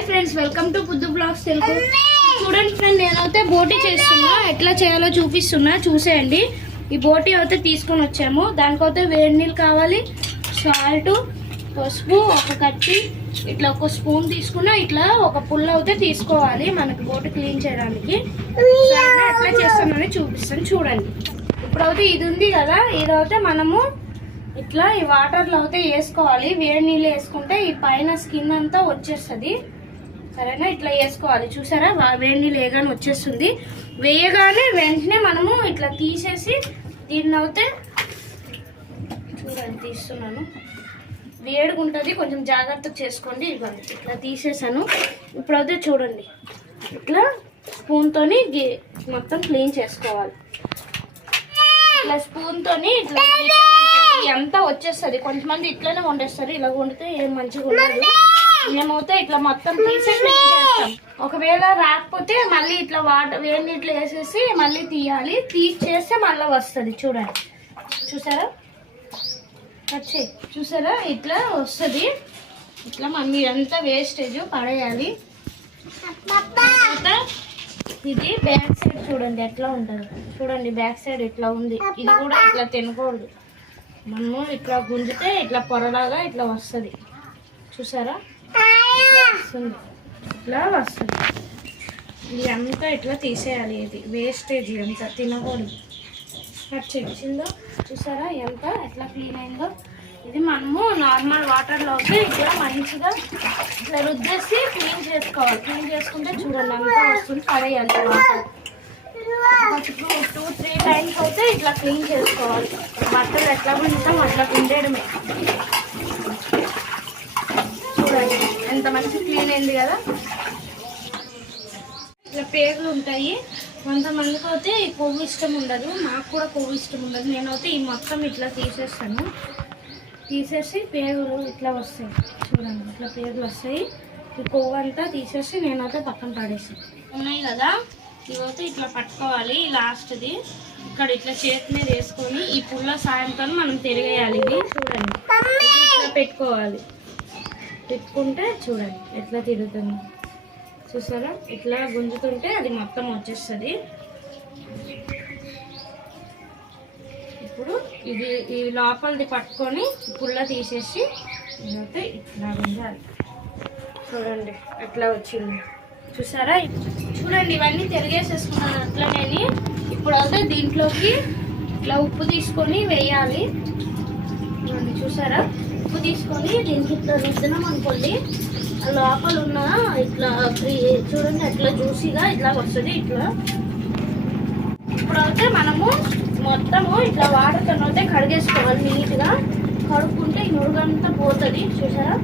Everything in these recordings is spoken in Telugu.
Hi friends welcome to Puddu blogs Telugu. చూడండి ఫ్రెండ్ నేనైతే బోటీ చేస్తున్నా. ఎట్లా చేయాలో చూపిస్తున్నా. చూసేయండి. ఈ బోటీ అయితే తీసుకొని వచ్చాము. దానికైతే వేడి నీళ్ళు కావాలి. సాల్ట్ పసుపు ఒక కట్టి ఇట్లా ఒక స్పూన్ తీసుకున్నా ఇట్లా ఒక పుల్ల అయితే తీసుకోవాలి మనకి బోటి క్లీన్ చేయడానికి. ఎట్లా చేస్తామని చూపిస్తాను. చూడండి. ఇప్పుడైతే ఇది ఉంది కదా ఇదైతే మనము ఇట్లా ఈ వాటర్లో అయితే వేసుకోవాలి. వేడి నీళ్ళు వేసుకుంటే ఈ పైన స్కిన్ అంతా వచ్చేస్తుంది. సరేనా? ఇట్లా వేసుకోవాలి చూసారా? వేడి లేగానే వచ్చేస్తుంది. వేయగానే వెంటనే మనము ఇట్లా తీసేసి దీన్ని అయితే చూడండి తీస్తున్నాను. వేడిగా ఉంటుంది కొంచెం జాగ్రత్త చేసుకోండి. ఇవ్వండి. ఇట్లా తీసేసాను. ఇప్పుడైతే చూడండి. ఇట్లా స్పూన్తోని మొత్తం క్లీన్ చేసుకోవాలి. ఇట్లా స్పూన్తోని ఇట్లా ఎంత వచ్చేస్తుంది. కొంతమంది ఇట్లనే వండేస్తారు. ఇలా వండితే ఏం మంచిగా ఉండదు మేమైతే ఇట్లా మొత్తం తీసి చేస్తాం ఒకవేళ రాకపోతే మళ్ళీ ఇట్లా వాటర్ వేడి నీళ్ళు వేసేసి మళ్ళీ తీయాలి. తీసి చేస్తే మళ్ళీ వస్తుంది. చూడండి. చూసారా? వచ్చే. చూసారా? ఇట్లా వస్తుంది. ఇట్లా మమ్మీ ఇదంతా వేస్టేజ్ పడేయాలి. ఇది బ్యాక్ సైడ్ చూడండి ఎట్లా ఉంటుంది. చూడండి బ్యాక్ సైడ్ ఇట్లా ఉంది. ఇది కూడా ఇట్లా తినకూడదు. మనము ఇట్లా గుంజితే ఇట్లా పొరలాగా ఇట్లా వస్తుంది. చూసారా? వస్తుంది ఇట్లా వస్తుంది ఇది అంతా ఇట్లా తీసేయాలి ఇది. వేస్టేజ్ ఇదంతా తినకూడదు. కట్ చేసిందో చూసారా ఎంత ఎట్లా క్లీన్ అయిందో? ఇది మనము నార్మల్ వాటర్లో అయితే ఇట్లా మంచిగా ఇట్లా రుద్దేసి క్లీన్ చేసుకోవాలి. క్లీన్ చేసుకుంటే చూడండి అంతా వస్తుంది పడేయాలి water two two three times అయితే ఇట్లా క్లీన్ చేసుకోవాలి. బట్టలు ఎట్లా పిండుతాం అట్లా పిండేయడమే చూడండి ఎంత మంచి క్లీన్ అయింది కదా. ఇట్లా పేర్లు ఉంటాయి. కొంతమందికి అయితే ఈ కొవ్వు ఇష్టం ఉండదు. నాకు కూడా కొవ్వు ఇష్టం ఉండదు. నేనైతే ఈ మొత్తం ఇట్లా తీసేస్తాను. తీసేసి పేగులు ఇట్లా వస్తాయి. చూడండి ఇట్లా పేగులు వస్తాయి. ఈ కొవ్వు అంతా తీసేసి నేనైతే పక్కన పడేసాను ఉన్నాయి కదా? ఇవైతే ఇట్లా పట్టుకోవాలి. లాస్ట్ది. ఇక్కడ ఇట్లా చేతి మీద వేసుకొని ఈ పుల్ల సాయంతో మనం తిరిగేయాలి. ఇది చూడండి. ఇట్లా పెట్టుకోవాలి. తిప్పుకుంటే చూడండి ఎట్లా తిరుగుతుంది. చూసారా? ఇట్లా గుంజుతుంటే అది మొత్తం వచ్చేస్తుంది. ఇప్పుడు ఇది ఈ లోపలిది పట్టుకొని పుల్ల తీసేసి అయితే ఇట్లా ఉండాలి చూడండి ఎట్లా వచ్చింది. చూసారా? చూడండి ఇవన్నీ తిరిగేసేసుకున్నాను అట్లనే ఇప్పుడు అయితే దీంట్లోకి ఇట్లా ఉప్పు తీసుకొని వేయాలి. చూసారా? ఉప్పు తీసుకొని దీనికి ఇట్లా రుద్దినాం అనుకోండి. లోపల ఉన్న ఇట్లా చూడండి అట్లా జ్యూసీగా ఇట్లా వస్తుంది ఇట్లా. ఇప్పుడైతే మనము మొత్తము ఇట్లా వాటర్తో అయితే కడిగేసుకోవాలి నీట్గా. కడుక్కుంటే ఈ నురుగంతా పోతుంది చూసారా?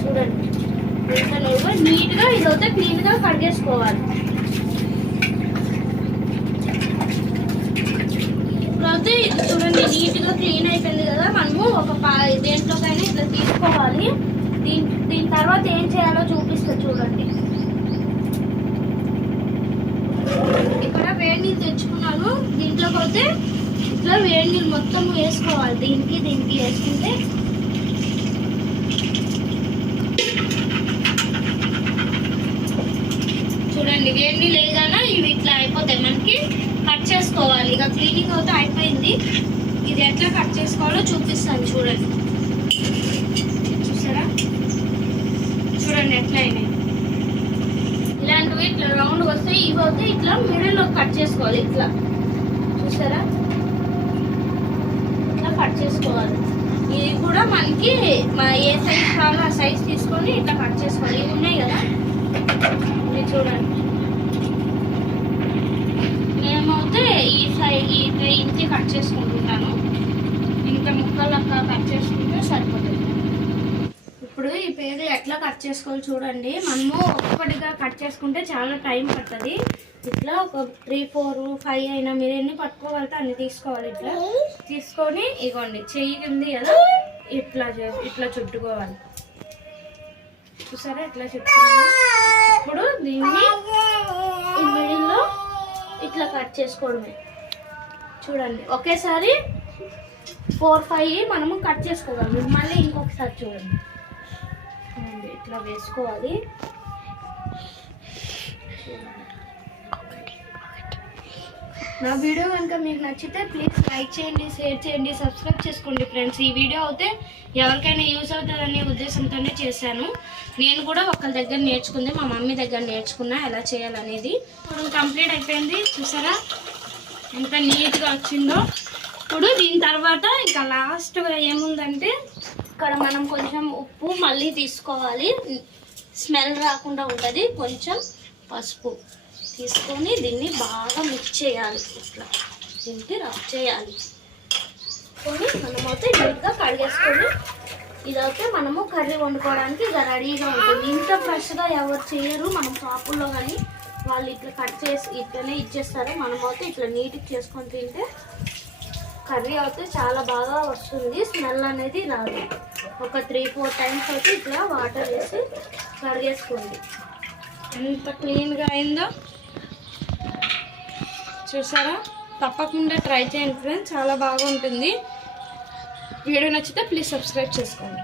చూడండి. ఇంత నురుగు నీట్గా ఇదైతే క్లీన్గా కడిగేసుకోవాలి. కాకపోతే ఇది చూడండి నీట్గా క్లీన్ అయిపోయింది కదా. మనము ఒక దేంట్లోకైనా ఇట్లా తీసుకోవాలి. దీని దీని తర్వాత ఏం చేయాలో చూపిస్తా చూడండి. ఇక్కడ వేడి నీళ్ళు తెచ్చుకున్నాను. దీంట్లోకి అయితే ఇట్లా వేడి నీళ్ళు మొత్తం వేసుకోవాలి. దీనికి దీనికి వేసుకుంటే చూడండి వేడి నీళ్ళు వేయగానే ఇవి ఇట్లా అయిపోతాయి మనకి కట్ చేసుకోవాలి ఇక అయితే అయిపోయింది. ఇది ఎట్లా కట్ చేసుకోవాలో చూపిస్తాను చూడండి. చూసారా? చూడండి ఎట్లా అయినాయి. ఇలాంటివి ఇట్లా రౌండ్ వస్తే ఇవి అయితే ఇట్లా మిడిల్లో కట్ చేసుకోవాలి ఇట్లా. చూసారా? ఇట్లా కట్ చేసుకోవాలి. ఇది కూడా మనకి ఏ సైజ్ కావాలో ఆ సైజ్ తీసుకొని ఇట్లా కట్ చేసుకోవాలి. ఇవి ఉన్నాయి కదా? ఇది చూడండి నేనైతే ఈ సైజ్ ఈ ఇంటి కట్ చేసుకుంటున్నాను ముక్కలు ముక్కలక్క కట్ చేసుకుంటే సరిపోతుంది. ఇప్పుడు ఈ పేరు ఎట్లా కట్ చేసుకోవాలి చూడండి. మనము ఒక్కొక్కటిగా కట్ చేసుకుంటే చాలా టైం పడుతుంది. ఇట్లా ఒక త్రీ ఫోర్ ఫైవ్ అయినా మీరు ఎన్ని పట్టుకోగలితే అన్ని తీసుకోవాలి ఇట్లా. తీసుకొని ఇగోండి చెయ్యి ఉంది కదా ఇట్లా ఇట్లా చుట్టుకోవాలి. చూసారా? ఇట్లా చుట్టుకోవాలి ఇప్పుడు దీన్ని ఈ మిడిల్లో ఇట్లా కట్ చేసుకోవడమే. చూడండి. ఒకేసారి ఫోర్ ఫైవ్ మనము కట్ చేసుకోగలం. మళ్ళీ ఇంకొకసారి చూడండి. ఇట్లా వేసుకోవాలి. నా వీడియో కనుక మీకు నచ్చితే ప్లీజ్ లైక్ చేయండి షేర్ చేయండి సబ్స్క్రైబ్ చేసుకోండి ఫ్రెండ్స్. ఈ వీడియో అయితే ఎవరికైనా యూస్ అవుతుందనే ఉద్దేశంతోనే చేశాను. నేను కూడా ఒకరి దగ్గర నేర్చుకుంది మా మమ్మీ దగ్గర నేర్చుకున్నా ఎలా చేయాలనేది. ఇప్పుడు కంప్లీట్ అయిపోయింది. చూసారా? ఎంత నీట్గా వచ్చిందో. ఇప్పుడు దీని తర్వాత ఇంకా లాస్ట్గా ఏముందంటే ఇక్కడ మనం కొంచెం ఉప్పు మళ్ళీ తీసుకోవాలి. స్మెల్ రాకుండా ఉంటుంది. కొంచెం పసుపు తీసుకొని దీన్ని బాగా మిక్స్ చేయాలి. ఇట్లా దీనికి రబ్ చేయాలి. కొని మనమైతే నీట్గా కడిగేసుకొని ఇదైతే మనము కర్రీ వండుకోవడానికి ఇక రెడీగా ఉంటుంది. ఇంత ఫ్రెష్గా ఎవరు చేయరు. మనం షాపుల్లో కానీ వాళ్ళు ఇట్లా కట్ చేసి ఇట్లనే ఇచ్చేస్తారు. మనమైతే ఇట్లా నీట్గా చేసుకొని తింటే కర్రీ అయితే చాలా బాగా వస్తుంది. స్మెల్ అనేది రాదు. ఒక త్రీ ఫోర్ టైమ్స్ అయితే ఇట్లా వాటర్ వేసి కడిగేసుకోండి. ఎంత క్లీన్గా అయిందో. చూసారా? తప్పకుండా ట్రై చేయండి ఫ్రెండ్స్. చాలా బాగుంటుంది. వీడియో నచ్చితే ప్లీజ్ సబ్స్క్రైబ్ చేసుకోండి.